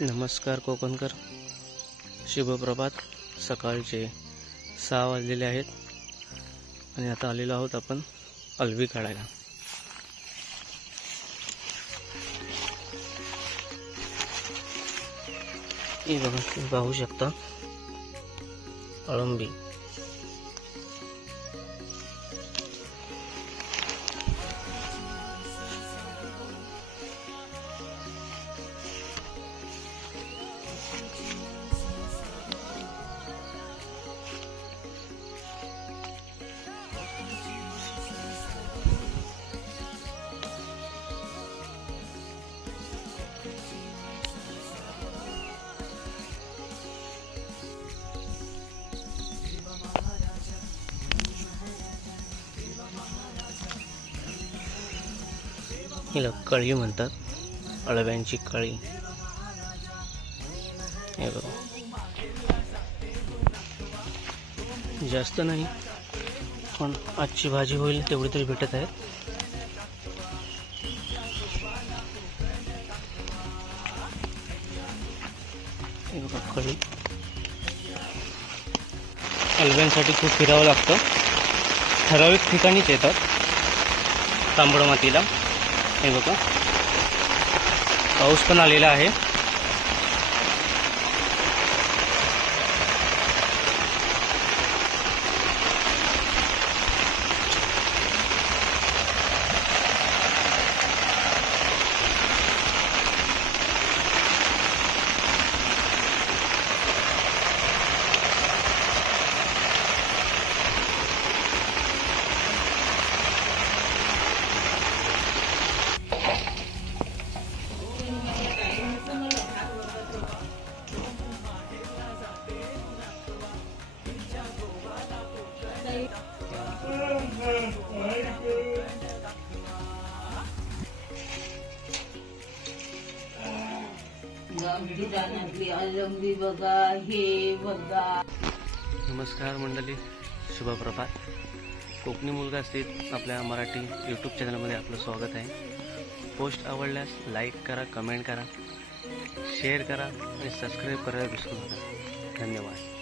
नमस्कार कोकणकर, शुभप्रभात। सकाळचे 6 वाजलेले आहेत आणि आता आलेलो आहोत आपण अलवी काढायला। हे बघा, तुम्ही पाहू शकता अळंबी। हिला कळी म्हणतात, अळव्यांची कळी। हे बघा, जास्त नाही पण आजची भाजी होईल तेवढी तरी भेटत आहेत। हे बघा कळी। अळव्यांसाठी खूप फिरावं लागतं, ठराविक ठिकाणीच येतात तांबड मातीला। हे बघा, पाऊस पण आलेला आहे। नमस्कार मंडळी, शुभप्रभात। कोकणी मुलगा स्थित आपल्या मराठी यूट्यूब चॅनलमध्ये आपलं स्वागत आहे। पोस्ट आवडल्यास लाईक करा, कमेंट करा, शेअर करा आणि सबस्क्राईब करायला विसरू नका। धन्यवाद।